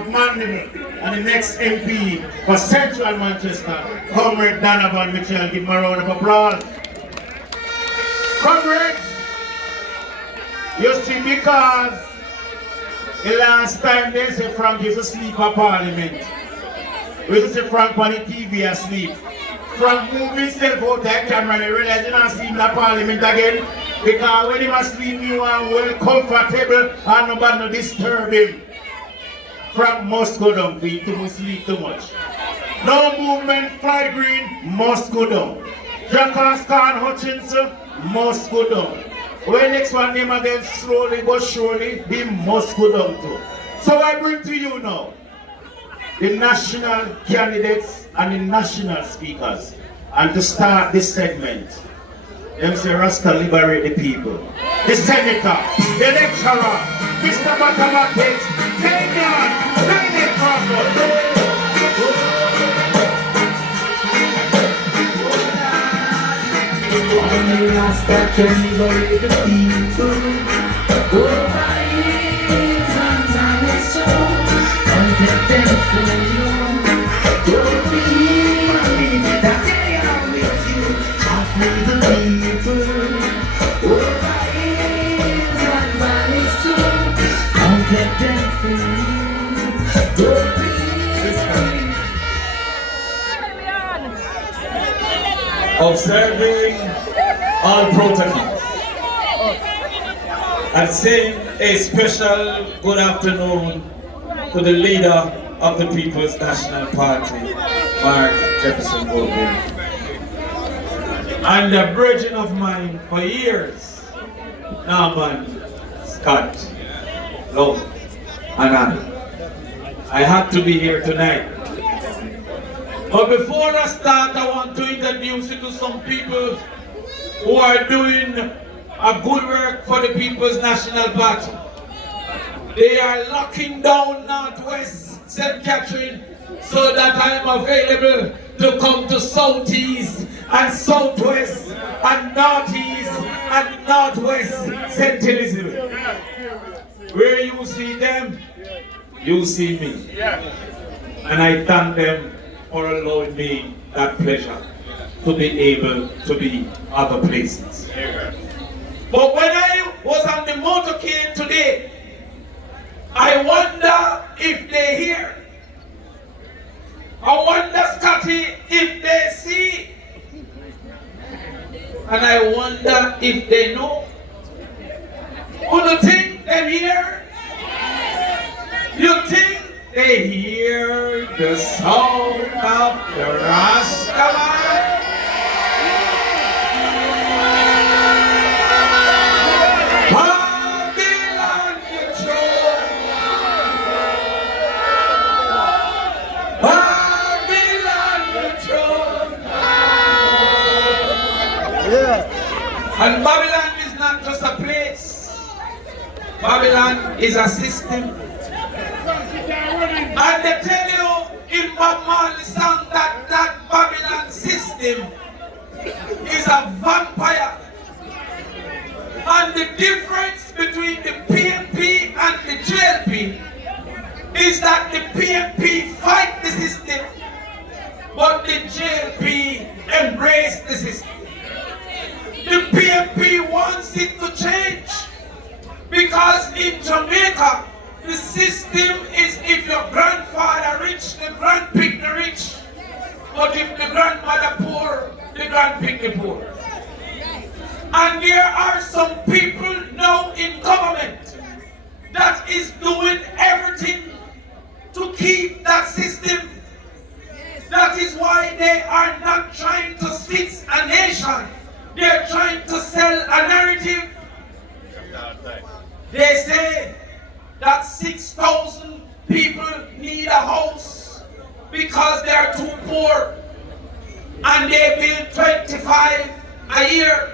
of Mandeville and the next MP for Central Manchester, Comrade Donovan Mitchell. Give him a round of applause. Comrades, you see, because the last time they say Frank used to sleep at Parliament. We used to say Frank on the TV asleep. Frank moved himself out the camera and realized he not sleep in the Parliament again. Because when he was sleep, he was well comfortable and nobody no disturb him. Frank must go down for he too sleep too much. No movement, fly green, must go down. Jacques Khan Hutchinson must go down. When next one name again slowly but surely, he must go down too. So I bring to you now the national candidates and the national speakers. And to start this segment, them say Rasta liberate the people. The senator, the lecturer, Mr. Mathematics, Damion, Crawford. Only Rasta can liberate the people. Over years and time is so until for you. Don't be that they are with you. Free the people. Over years and time is so until for you. Don't be observing all protocols and saying a special good afternoon to the leader of the People's National Party, Mark Jefferson Goldberg, and a virgin of mine for years, Norman Scott, Love, and Anna. I had to be here tonight. But before I start, I want to introduce you to some people who are doing a good work for the People's National Party. They are locking down Northwest St. Catherine so that I am available to come to Southeast and Southwest and Northeast and Northwest St. Elizabeth. Where you see them, you see me. And I thank them for allowing me that pleasure to be able to be other places. But when I was on the motorcade today, I wonder if they hear. I wonder, Scotty, if they see. And I wonder if they know. Who do you think them hear? You think they hear the sound of the Rastaman? Babylon, you throne. Babylon, you throne. And Babylon is not just a place. Babylon is a system. And they tell you in Bob Marley's song that that Babylon system is a vampire. And the difference between the PNP and the JLP is that the PNP fight the system, but the JLP embrace the system. The PNP wants it to change because in Jamaica, the system is if your grandfather rich, the grandpick the rich. But if the grandmother poor, the grandpick the poor. And there are some people now in government that is doing everything to keep that system. That is why they are not trying to fix a nation. They are trying to sell a narrative. They say that 6,000 people need a house because they are too poor, and they build 25 a year.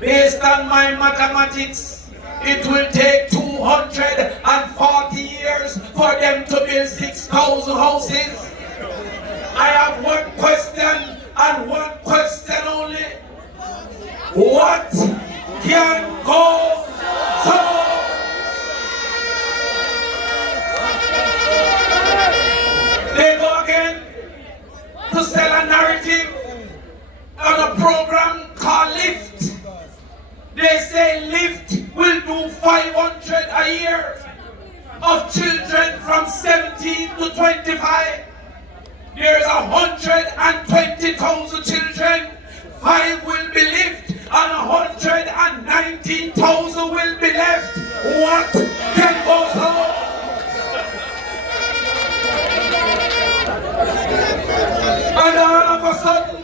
Based on my mathematics, it will take 240 years for them to build 6,000 houses. I have one question and one question only. What can go so? a narrative on a program called Lift. They say Lift will do 500 a year of children from 17 to 25. There's 120,000 children. 5 will be Lift and 119,000 will be left. What can go so? And all of a sudden,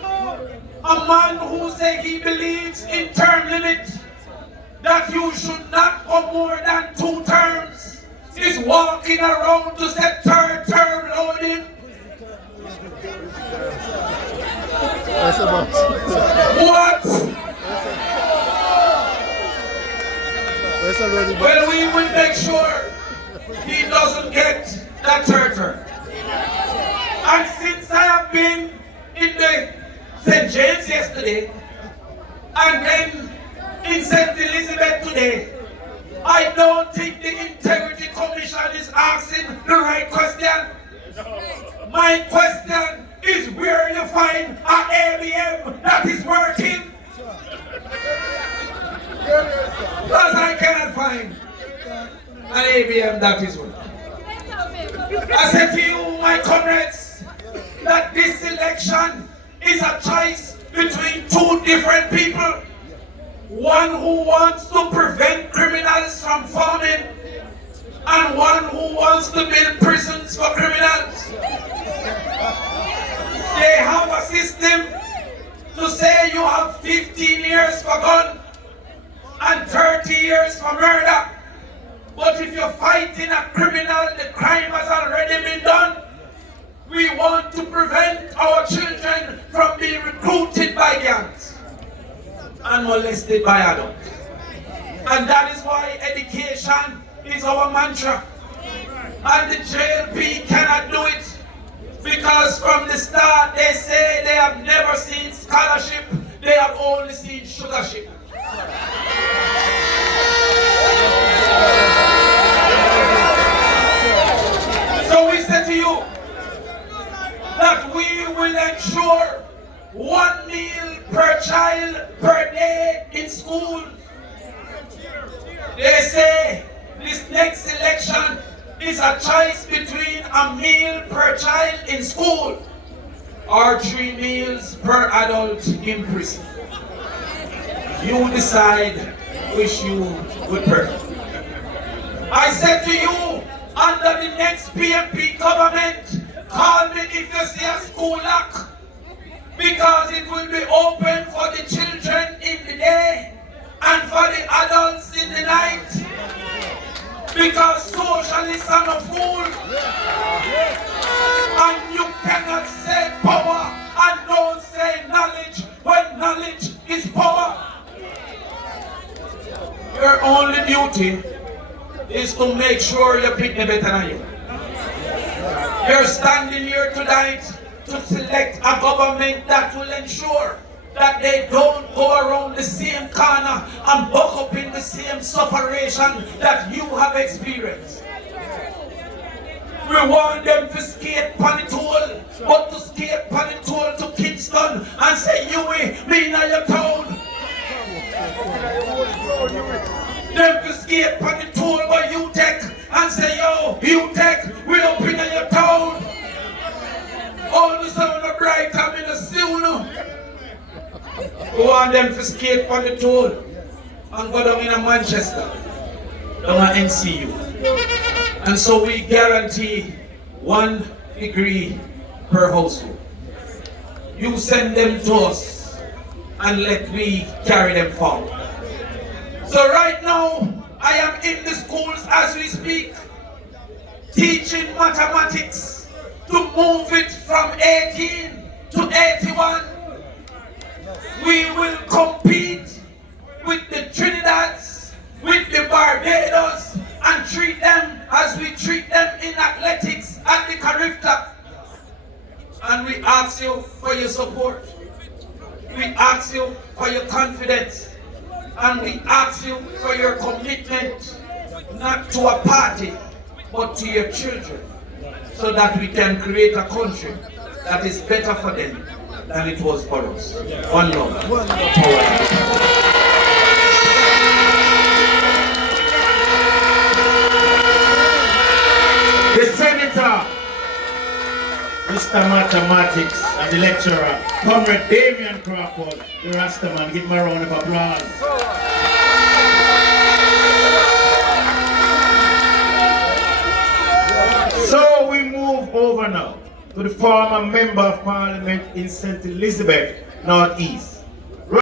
a man who says he believes in term limit, that you should not go more than 2 terms, is walking around to say third term loading. What? Well, we will make sure he doesn't get that third term. And since I have been in the St. James yesterday, and then in St. Elizabeth today, I don't think the Integrity Commission is asking the right question. My question is where you find an ABM that is working. Because I cannot find an ABM that is working. I said to you, my comrades, that this election is a choice between 2 different people. One who wants to prevent criminals from forming, and one who wants to build prisons for criminals. They have a system to say you have 15 years for gun and 30 years for murder. But if you're fighting a criminal, the crime has already been done. We want to prevent our children from being recruited by gangs and molested by adults. And that is why education is our mantra. And the JLP cannot do it because from the start they say they have never seen scholarship, they have only seen sugarship. So we say to you that we will ensure 1 meal per child per day in school. They say this next election is a choice between a meal per child in school or 3 meals per adult in prison. You decide which you would prefer. I said to you, under the next PNP government, call me if you see a school lock, because it will be open for the children in the day and for the adults in the night. Because socialists are no fool. And you cannot say power and don't say knowledge when knowledge is power. Your only duty is to make sure you pick the better than you. You're standing here tonight to select a government that will ensure that they don't go around the same corner and buck up in the same sufferation that you have experienced. We want them to skate on the toll, but to skate on the toll to Kingston and say, you me in your town. Them to skate on the toll by UTEC and say, yo, UTEC, we up in your town. All the sound of bright I'm in the soon. We want them to skate on the toll and go down in Manchester, down at NCU. And so we guarantee 1 degree per household. You send them to us and let me carry them forward. So right now, I am in the schools as we speak, teaching mathematics to move it from 18 to 81. We will compete with the Trinidadians, with the Barbados, and treat them as we treat them in athletics at the Carifta. And we ask you for your support. We ask you for your confidence. And we ask you for your commitment, not to a party, but to your children, so that we can create a country that is better for them than it was for us. One love. The Senator, Mr. Mathematics, and the lecturer, Comrade Damion Crawford, the Rastaman. Give him a round of applause. So we move over now to the former Member of Parliament in St. Elizabeth, North East.